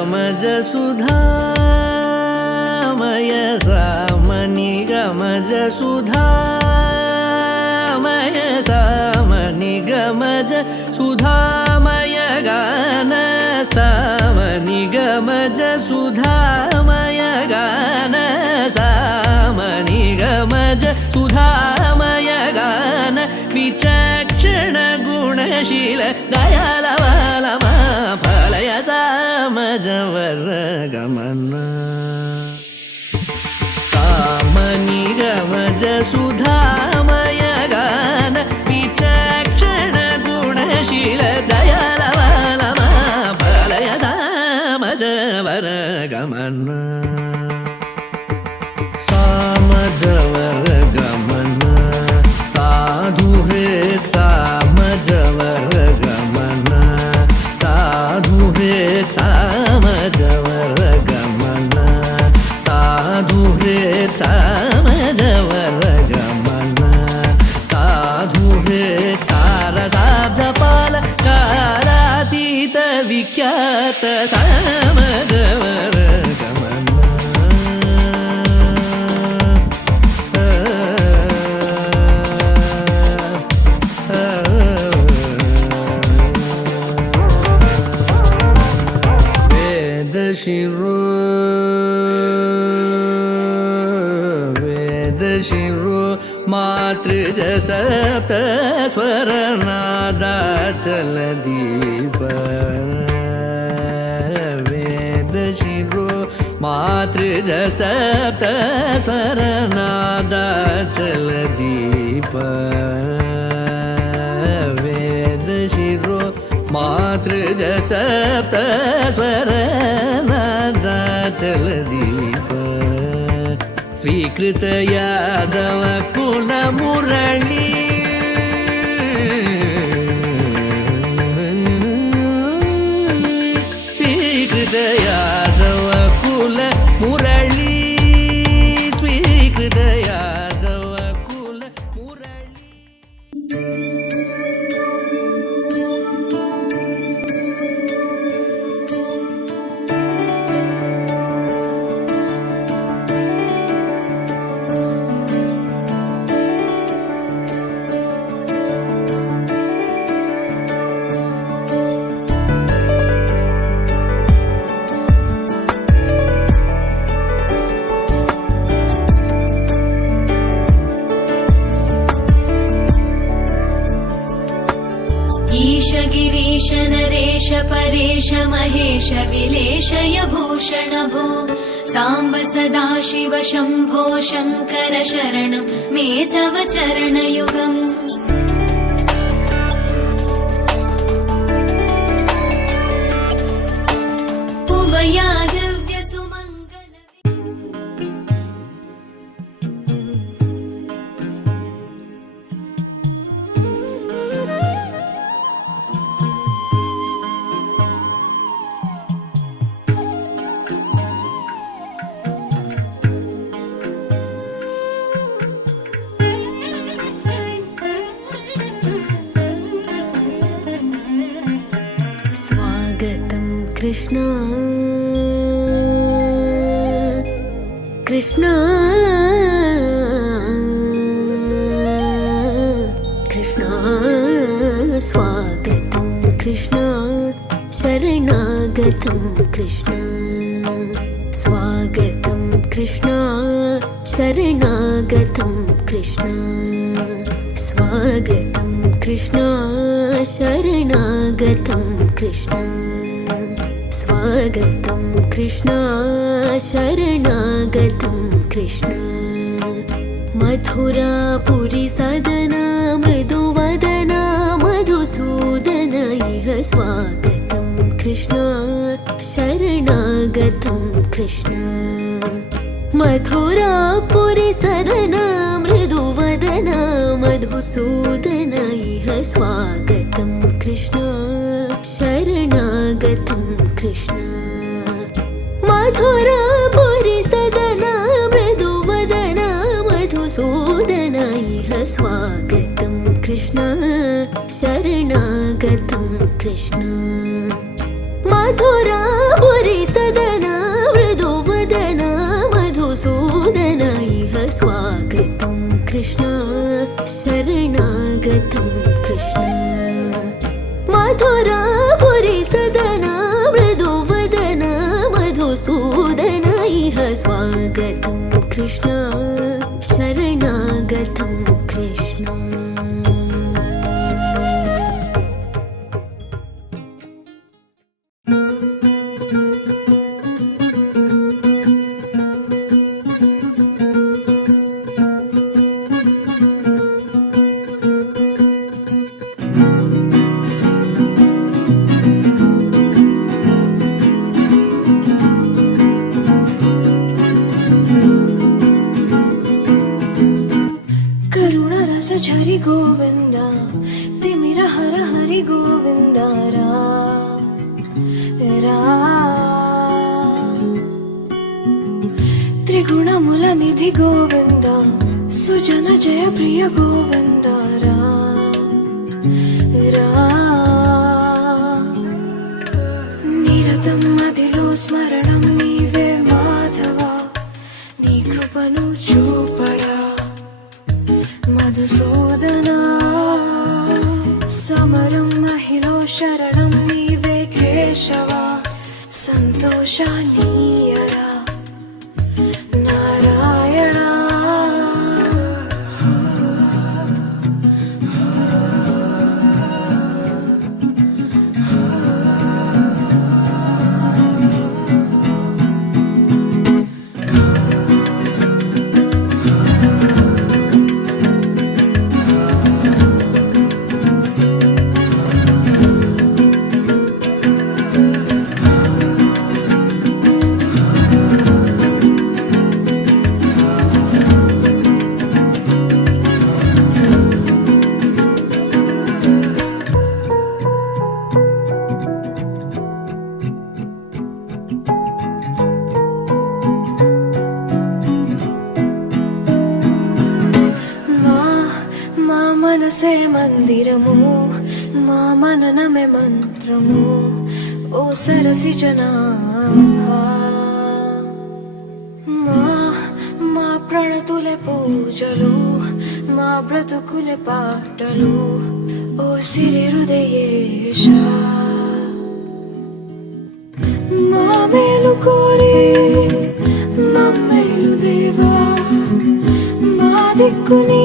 गमज सुधामय सामनि गमज सुधामय सामनि गमज सुधामय गान सामनि गमज सुधामय गान सामनि गमज सुधामय गान विचक्षण गुणशील दयालवालमा फलय सामजवर गमन सामनि गमज सुधामय गान विचक्षण गुणशील दयालवालमा फलय सामजवर गमन सामजवर गमन साधु हृत् सामजवर गमन साधु हृत् सामजवर गमन साधु हृत् सामजवर गमन साधु हृत् सारसाब्जपाल कालातीत विख्यात सामजवर गमन शिरो वेद शिरो मातृज सप्त स्वर नादाचल दीप वेद शिरो मातृज सप्त स्वर नादाचल दीप वेद शिरो मातृज सप्त स्वर नादाचल दीप स्वीकृत यादव कुल मुरली स्वीकृत यादव कुल मुरली स्वीकृत यादव कुल मुरली गिरीश नरेश परेश महेश विलेशय भूषण भो साम्ब सदाशिव शम्भो शङ्कर शरणं मे तव चरणयुगम् कृष्णा कृष्णा कृष्णा स्वागतं कृष्णा शरणागतं कृष्णा स्वागतं कृष्णा शरणागतं कृष्णा स्वागतं कृष्णा शरणागतं कृष्णा स्वागतं कृष्णा शरणागतं कृष्णा मथुरापुरी सदना मृदुवदना मधुसूदन इह स्वागतं कृष्णा शरणागतं कृष्णा मथुरापुरी सदना मृदुवदना मधुसूदन इह स्वागतं कृष्णा शरणागतं कृष्णा मथुरापुरी सदना मृदुवदना मधुसूदन इह स्वागतं कृष्णा शरणागतं कृष्णा मथुरापुरी स्वागतं कृष्ण मथुरापुरी सदना मृदुवदना मधुसूदन इह स्वागतं कृष्ण शरणागतं कृष्ण झरि गोविंद तिमिर हर हरि गोविंद त्रिगुणमुल निधि गोविंद सुजन जय प्रिय गोविंद निरतं मदिलो स्मरणं नीवे माधवा नी कृपनु चूपरा मधुसूदना समरं महिलो शरणं नीवे केशवा संतोषानीयरा नारायणा మనసే మందిరము మా మననమే మంత్రము ఓ సరసి జనాభా మా ప్రణతులే పూజలు మా బ్రతుకులే పాటలు ఓ సిరి హృదయేశ మా మేలు కోరి మమ్మేలు దేవా మా దిక్కు నీ